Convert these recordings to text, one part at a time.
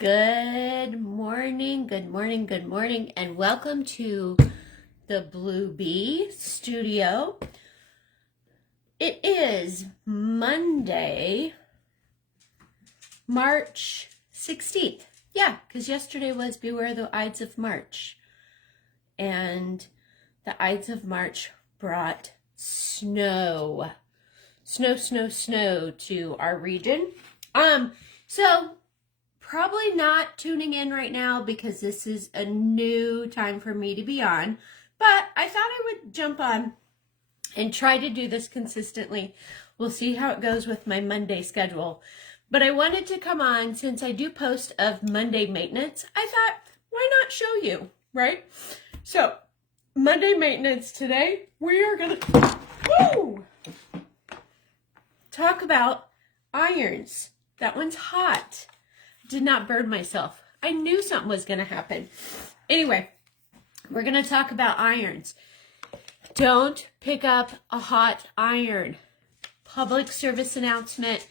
Good morning, and welcome to the Blue Bee Studio. It is Monday, March 16th. Yeah, because yesterday was Beware the Ides of March. And the Ides of March brought snow to our region. So probably not tuning in right now because this is a new time for me to be on, but I thought I would jump on and try to do this consistently. We'll see how it goes with my Monday schedule. But I wanted to come on since I do post of Monday maintenance. I thought, why not show you, right? So, Monday maintenance today, we are going to talk about irons. That one's hot. Did not burn myself. I knew something was going to happen. Anyway, we're going to talk about irons. Don't pick up a hot iron. Public service announcement.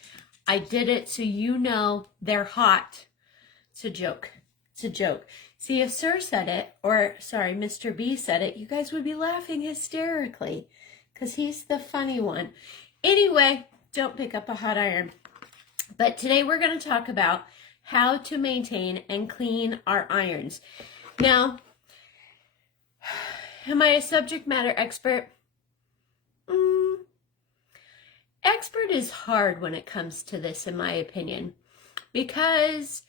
I did it so you know they're hot. It's a joke. It's a joke. See, if Sir said it, or sorry, Mr. B said it, you guys would be laughing hysterically because he's the funny one. Anyway, don't pick up a hot iron. But today we're going to talk about how to maintain and clean our irons. Now, am I a subject matter expert? Expert is hard when it comes to this, in my opinion, because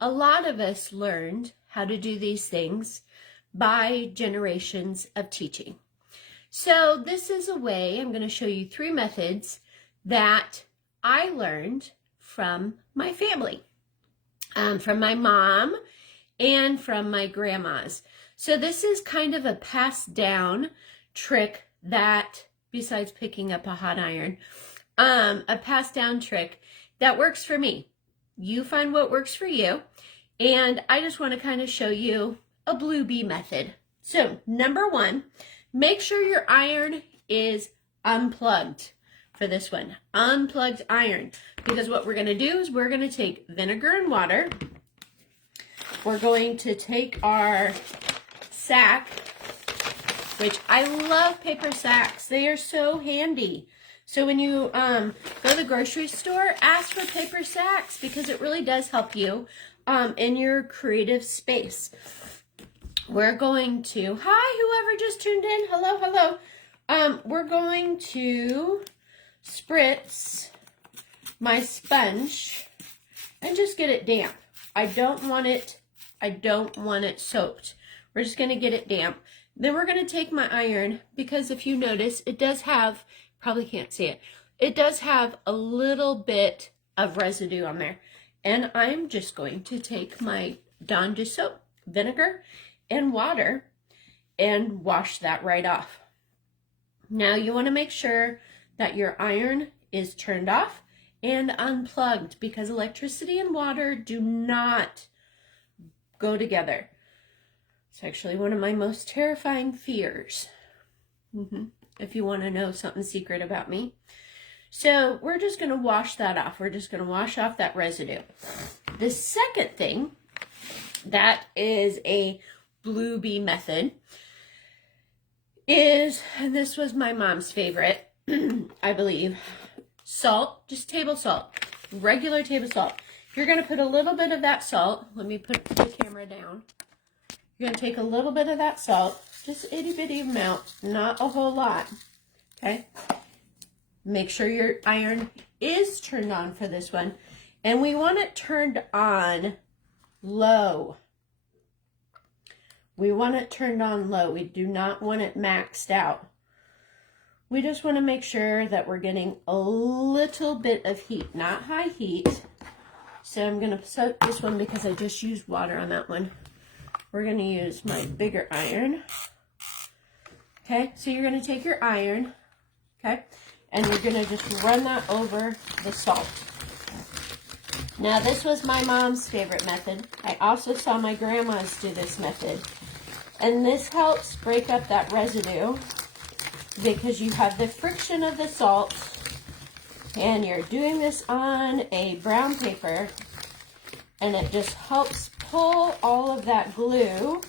a lot of us learned how to do these things by generations of teaching. So this is a way, I'm going to show you 3 methods that I learned from my family. From my mom and from my grandmas. So this is kind of a passed down trick that, besides picking up a hot iron, a passed down trick that works for me. You find what works for you. And I just want to kind of show you a Blue Bee method. So number 1, make sure your iron is unplugged. For this one, unplugged iron, because what we're going to do is we're going to take vinegar and water. We're going to take our sack, which I love paper sacks. They are so handy. So when you go to the grocery store, ask for paper sacks because it really does help you in your creative space. We're going to, hi, whoever just tuned in. Hello. We're going to spritz my sponge and just get it damp. I don't want it soaked. We're just going to get it damp. Then we're going to take my iron, because if you notice, it does have, probably can't see it, it does have a little bit of residue on there. And I'm just going to take my Dawn dish soap, vinegar, and water and wash that right off. Now you want to make sure that your iron is turned off and unplugged, because electricity and water do not go together. It's actually one of my most terrifying fears. If you want to know something secret about me. So we're just going to wash that off. We're just going to wash off that residue. The second thing that is a Blue Bee method is, and this was my mom's favorite, I believe, salt, just table salt, regular table salt. You're going to put a little bit of that salt. Let me put the camera down. You're going to take a little bit of that salt, just itty bitty amount, not a whole lot. Okay. Make sure your iron is turned on for this one. And we want it turned on low. We want it turned on low. We do not want it maxed out. We just want to make sure that we're getting a little bit of heat, not high heat. So I'm going to soak this one because I just used water on that one. We're going to use my bigger iron. Okay, so you're going to take your iron, okay, and you're going to just run that over the salt. Now this was my mom's favorite method. I also saw my grandma's do this method. And this helps break up that residue because you have the friction of the salt and you're doing this on a brown paper and it just helps pull all of that glue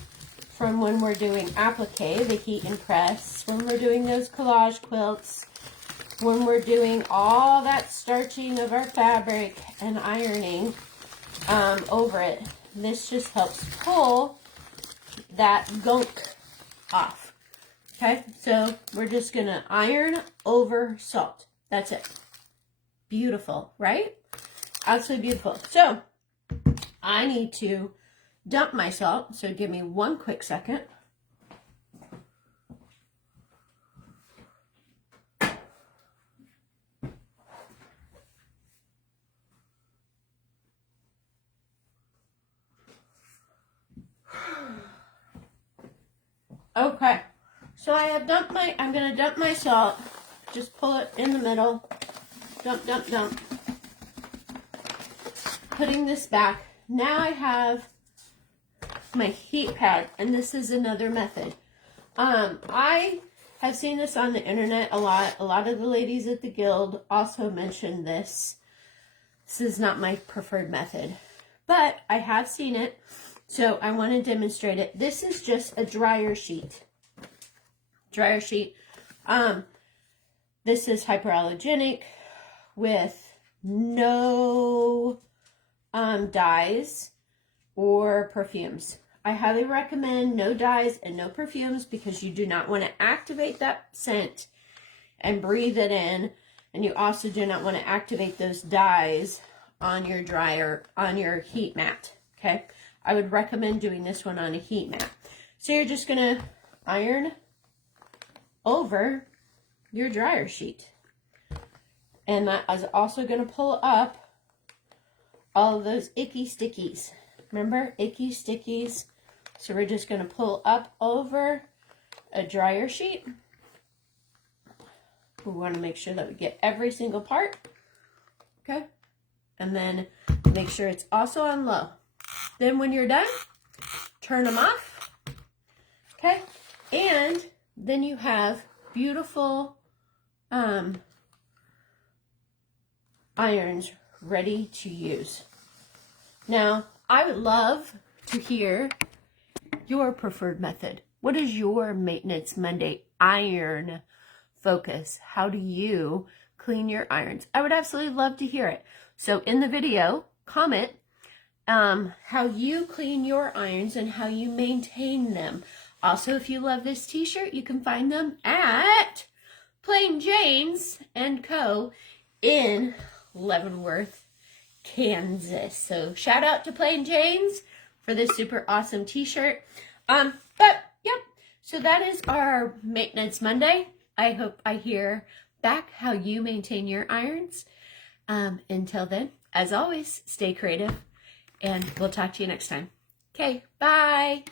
from when we're doing applique, the heat and press, when we're doing those collage quilts, when we're doing all that starching of our fabric and ironing over it. This just helps pull that gunk off. Okay, so we're just gonna iron over salt. That's it. Beautiful, right? Absolutely beautiful. So I need to dump my salt, so give me one quick second. Okay, so I have dumped I'm gonna dump my salt. Just pull it in the middle. Dump, dump, dump. Putting this back. Now I have my heat pad, and this is another method. I have seen this on the internet a lot. A lot of the ladies at the guild also mentioned this. This is not my preferred method, but I have seen it, so I want to demonstrate it. This is just a dryer sheet. Dryer sheet. This is hyperallergenic with no dyes or perfumes. I highly recommend no dyes and no perfumes because you do not want to activate that scent and breathe it in, and you also do not want to activate those dyes on your dryer, on your heat mat. Okay, I would recommend doing this one on a heat mat. So you're just gonna iron over your dryer sheet, and that is also going to pull up all of those icky stickies. Remember, icky stickies. So we're just going to pull up over a dryer sheet. We want to make sure that we get every single part. Okay, and then make sure it's also on low. Then when you're done, turn them off. Okay, and then you have beautiful irons ready to use. Now, I would love to hear your preferred method. What is your Maintenance Monday iron focus? How do you clean your irons? I would absolutely love to hear it. So in the video, comment how you clean your irons and how you maintain them. Also, if you love this t-shirt, you can find them at Plain Jane's & Co. in Leavenworth, Kansas. So shout out to Plain Jane's for this super awesome t-shirt. But yep, so that is our Maintenance Monday. I hope I hear back how you maintain your irons. Until then, as always, stay creative, and we'll talk to you next time. Okay, bye.